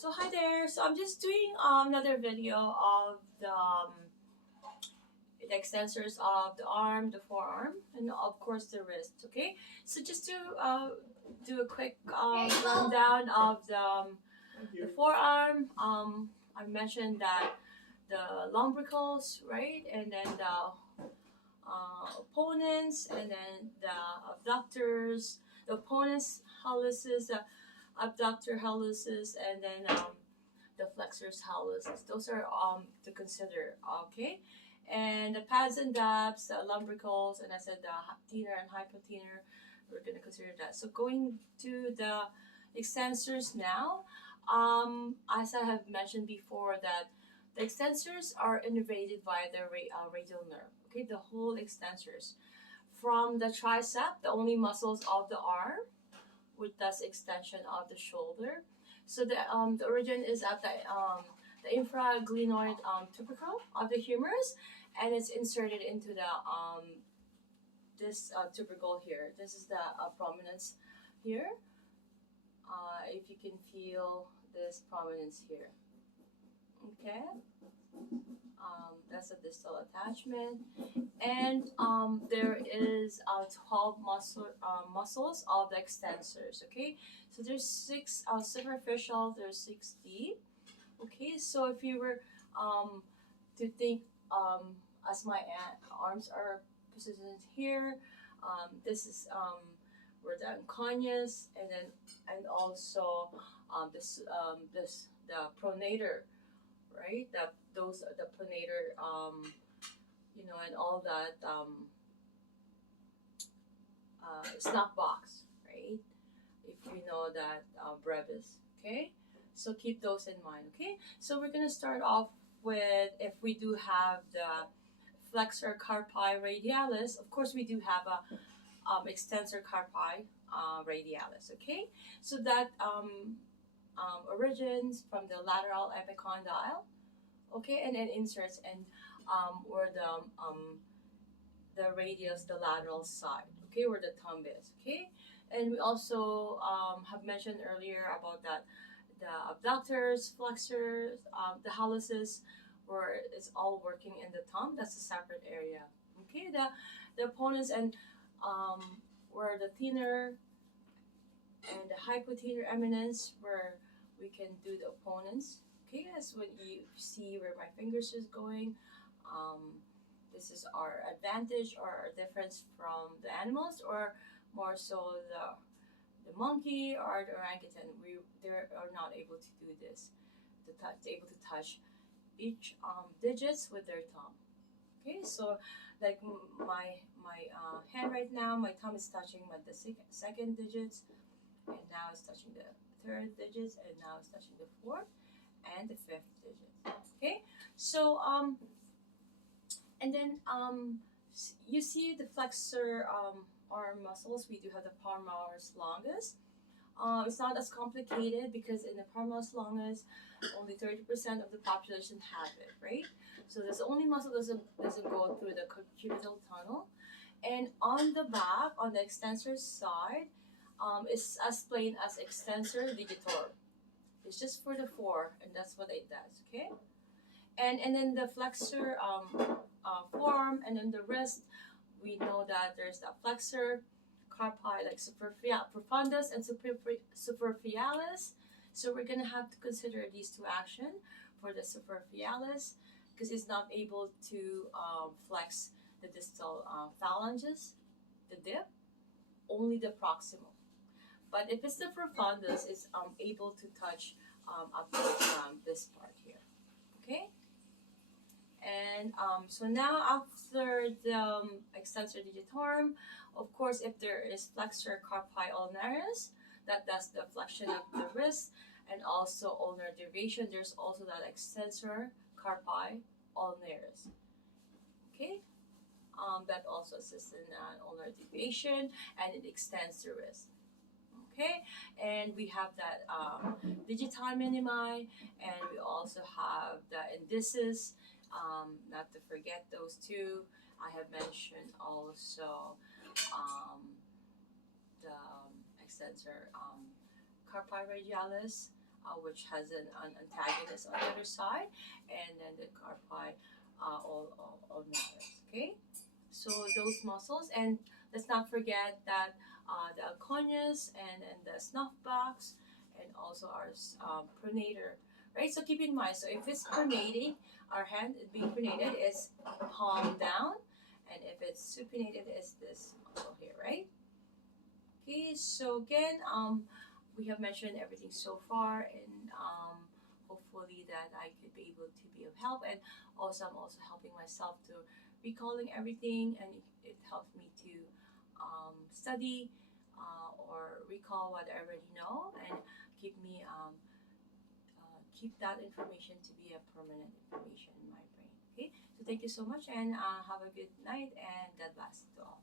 So hi there. So I'm just doing another video of the extensors of the arm, the forearm, and of course the wrist. Okay. So just to do a quick rundown of the forearm. I mentioned that the lumbricals, right, and then the opponents, and then the abductors, the opponents' hallucis, the abductor hallucis, and then the flexors hallucis. Those are to consider. Okay, and the pads and dabs, the lumbricals, and I said the thenar and hypothenar. We're gonna consider that. So going to the extensors now. As I have mentioned before, that the extensors are innervated by the radial nerve. Okay, the whole extensors from the tricep, the only muscles of the arm, with thus extension of the shoulder. So the origin is at the infraglenoid tubercle of the humerus, and it's inserted into the this tubercle here. This is the prominence here. If you can feel this prominence here. Okay, that's a distal attachment, and there is 12 muscles of the extensors. Okay, so there's six superficial, there's six deep. Okay, so if you were to think as my arms are positioned here, this is where the conus, and then and also this the pronator, right? That those are the pronator, and all that snap box, right? If you know that brevis, okay. So keep those in mind, okay. So we're gonna start off with if we do have the flexor carpi radialis. Of course, we do have a extensor carpi radialis, okay. So that origins from the lateral epicondyle, okay, and then inserts and where the radius, the lateral side, okay, where the thumb is, okay. And we also have mentioned earlier about that the abductors, flexors, the hallucis, where it's all working in the thumb. That's a separate area, okay. The opponents and where the thenar and the hypothenar eminence, where we can do the opponents. Okay, that's when you see where my fingers is going. This is our advantage or our difference from the animals, or more so the monkey or the orangutan. They are not able to do this. Able to touch each digits with their thumb. Okay, so like my hand right now, my thumb is touching the second digits, and now it's touching the third digits, and now it's touching the fourth and the fifth digit. Okay, so and then you see the flexor arm muscles. We do have the palmaris longus. It's not as complicated because in the palmaris longus, only 30% of the population have it, right? So this only muscle doesn't go through the cubital tunnel, and on the back, on the extensor side, it's as plain as extensor digitorum. It's just for the four, and that's what it does. Okay, and then the flexor forearm, and then the wrist. We know that there's the flexor carpi, like profundus and superficialis. So we're gonna have to consider these two actions for the superficialis, because it's not able to flex the distal phalanges, the dip, only the proximal. But if it's the profundus, it's able to touch up to this part here. Okay? And so now after the extensor digitorum, of course, if there is flexor carpi ulnaris, that does the flexion of the wrist, and also ulnar derivation, there's also that extensor carpi ulnaris. Okay? That also assists in ulnar derivation, and it extends the wrist. Okay, and we have that digiti minimi, and we also have the indices. Not to forget those two. I have mentioned also the extensor carpi radialis, which has an antagonist on the other side, and then the carpi all matters. Okay, so those muscles, and let's not forget that the conus and the snuff box, and also our pronator, right? So keep in mind, so if it's pronating, our hand being pronated is palm down, and if it's supinated, is this muscle here, right? Okay, so again, we have mentioned everything so far, and hopefully that I could be able to be of help. And also, I'm also helping myself to recalling everything, and it helps me to study or recall what I already know, and keep me keep that information to be a permanent information in my brain. Okay, so thank you so much, and have a good night, and God bless to all.